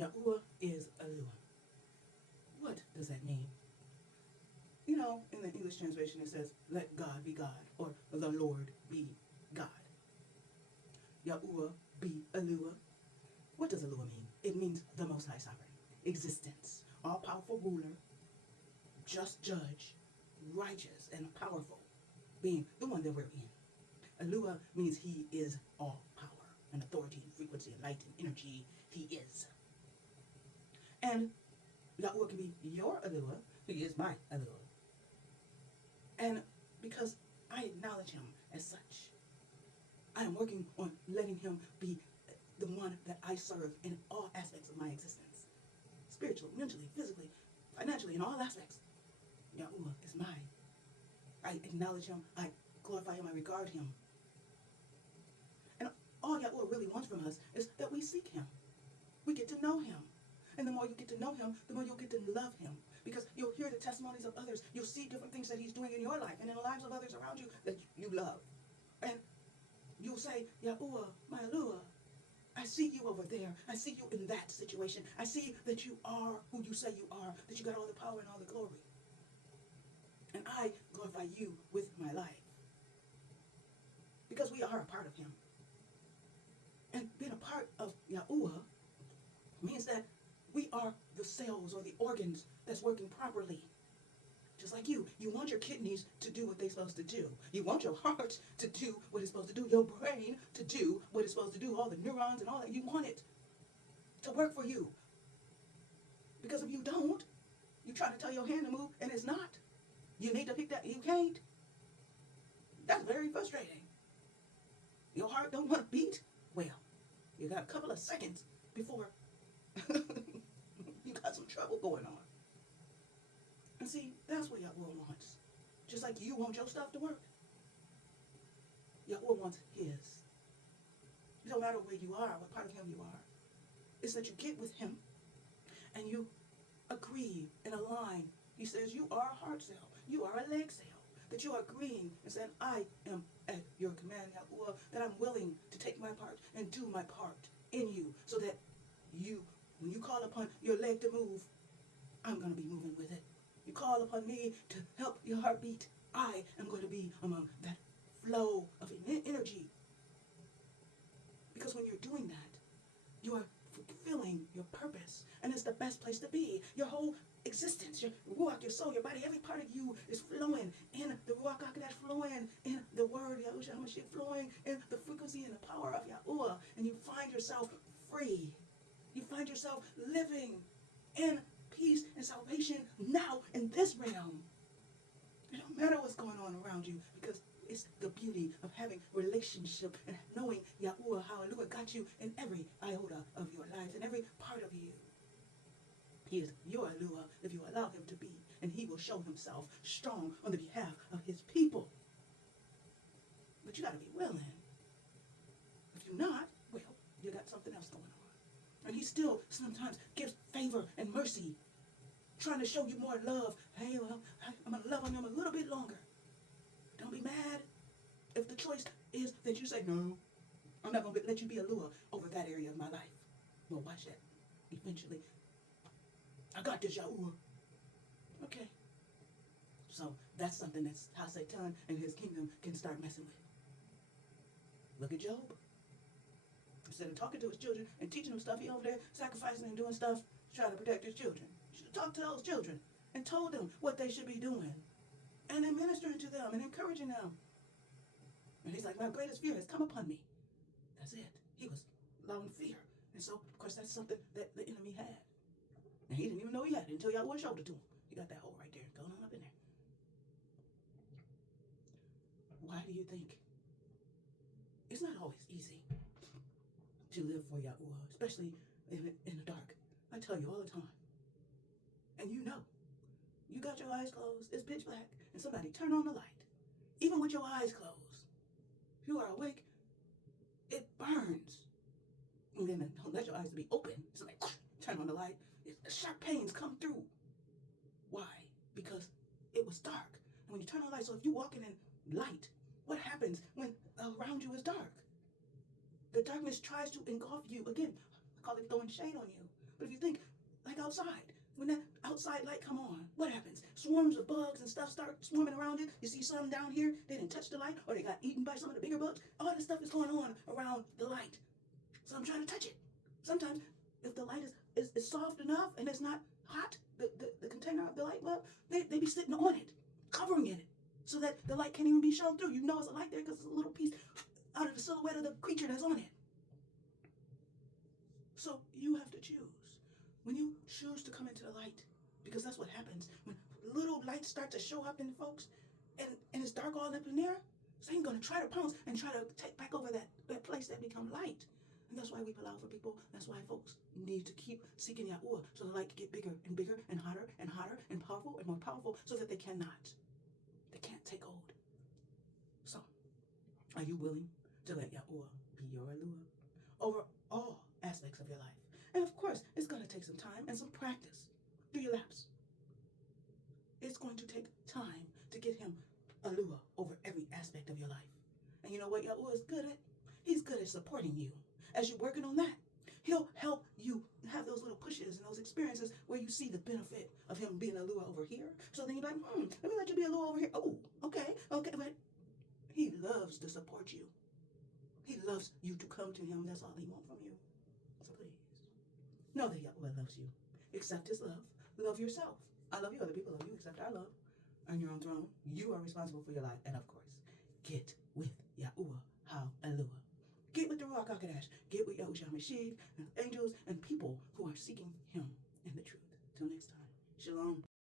Yahuah is Aluah. What does that mean? You know, in the English translation it says, let God be God, or the Lord be God. Yahuah be Aluah. What does Aluah mean? It means the Most High Sovereign, existence, all-powerful ruler, just judge, righteous and powerful, being the one that we're in. Aluah means he is all power and authority and frequency and light and energy. He is. And Yahuah can be your Aluah. He is my Aluah. And because I acknowledge him as such, I am working on letting him be the one that I serve in all aspects of my existence. Spiritually, mentally, physically, financially, in all aspects. Yahuah is mine. I acknowledge him, I glorify him, I regard him. And all Yahuah really wants from us is that we seek him. We get to know him. And the more you get to know him, the more you'll get to love him. Because you'll hear the testimonies of others. You'll see different things that he's doing in your life and in the lives of others around you that you love. And you'll say, Yahuah, my Aluah, I see you over there. I see you in that situation. I see that you are who you say you are, that you got all the power and all the glory. And I glorify you with my life. Because we are a part of him. And being a part of Yahuah means that we are the cells or the organs that's working properly. Just like you want your kidneys to do what they're supposed to do. You want your heart to do what it's supposed to do. Your brain to do what it's supposed to do. All the neurons and all that. You want it to work for you. Because if you don't, you try to tell your hand to move and it's not. You need to pick that. You can't. That's very frustrating. Your heart don't want to beat. Well, you got a couple of seconds before you got some trouble going on. And see, that's what Yahuah wants. Just like you want your stuff to work. Yahuah wants his. It don't matter where you are, what part of him you are. It's that you get with him and you agree and align. He says you are a heart cell. You are a leg cell. That you are agreeing and saying, I am at your command, Yahuah, that I'm willing to take my part and do my part in you so that you, when you call upon your leg to move, I'm going to be moving with it. You call upon me to help your heart beat, I am going to be among that flow of energy. Because when you're doing that, you are fulfilling your purpose. And it's the best place to be. Your whole existence, your ruach, your soul, your body, every part of you is flowing in the ruach HaKodesh, flowing in the word, Yahushua HaMashiach, flowing in the frequency and the power of Yahuah. And you find yourself free. You find yourself living in peace and salvation now in this realm. It don't matter what's going on around you because it's the beauty of having relationship and knowing Yahuah, how Aluah got you in every iota of your life, in every part of you. He is your Aluah if you allow him to be, and he will show himself strong on the behalf of his people. But you got to be willing. If you're not, well, you got something else going on. And he still sometimes gives favor and mercy, trying to show you more love. Hey, well, I'm going to love on him a little bit longer. Don't be mad if the choice is that you say, no, I'm not going to let you be Aluah over that area of my life. Well, watch that. Eventually, I got this, Yahuah. Okay. So that's something that's how Satan and his kingdom can start messing with. Look at Job. Instead of talking to his children and teaching them stuff, he over there sacrificing and doing stuff to try to protect his children. He should have talked to those children and told them what they should be doing. And then ministering to them and encouraging them. And he's like, my greatest fear has come upon me. That's it. He was allowing fear. And so, of course, that's something that the enemy had. And he didn't even know he had it until Yahuah showed it to him. He got that hole right there. Going on up in there. Why do you think? It's not always easy to live for Yahuah, especially in the dark. I tell you all the time. And you know, you got your eyes closed, it's pitch black, and somebody turn on the light. Even with your eyes closed, if you are awake, it burns. And then don't let your eyes be open. It's like, turn on the light. Sharp pains come through. Why? Because it was dark. And when you turn on the light, so if you're walking in light, what happens when around you is dark? The darkness tries to engulf you. Again, I call it throwing shade on you. But if you think, like outside, when that outside light come on, what happens? Swarms of bugs and stuff start swarming around it. You see some down here, they didn't touch the light, or they got eaten by some of the bigger bugs. All this stuff is going on around the light. So I'm trying to touch it. Sometimes, if the light is soft enough and it's not hot, the container of the light bulb, they be sitting on it, covering it, so that the light can't even be shown through. You know it's a light there because it's a little piece out of the silhouette of the creature that's on it. So you have to choose. When you choose to come into the light, because that's what happens. When little lights start to show up in folks, and it's dark all up in there, Satan's going to try to pounce and try to take back over that place that become light. And that's why we allow for people. That's why folks need to keep seeking Yahuah, so the light can get bigger and bigger and hotter and powerful and more powerful, so that they can't take hold. So, are you willing to let Yahuah be your Aluah over all aspects of your life? And of course, it's going to take some time and some practice. Do your laps. It's going to take time to get him Aluah over every aspect of your life. And you know what Yahuah is good at? He's good at supporting you. As you're working on that, he'll help you have those little pushes and those experiences where you see the benefit of him being Aluah over here. So then you're like, let me let you be Aluah over here. Oh, okay. But he loves to support you. He loves you to come to him. That's all he wants from you. So please, know that Yahuah loves you. Accept his love. Love yourself. I love you. Other people love you. Accept our love. Earn your own throne. You are responsible for your life. And of course, get with Yahuah. Hallelujah. Get with the Ruach HaKodesh. Get with Yahushua Mashiach and angels and people who are seeking him in the truth. Till next time. Shalom.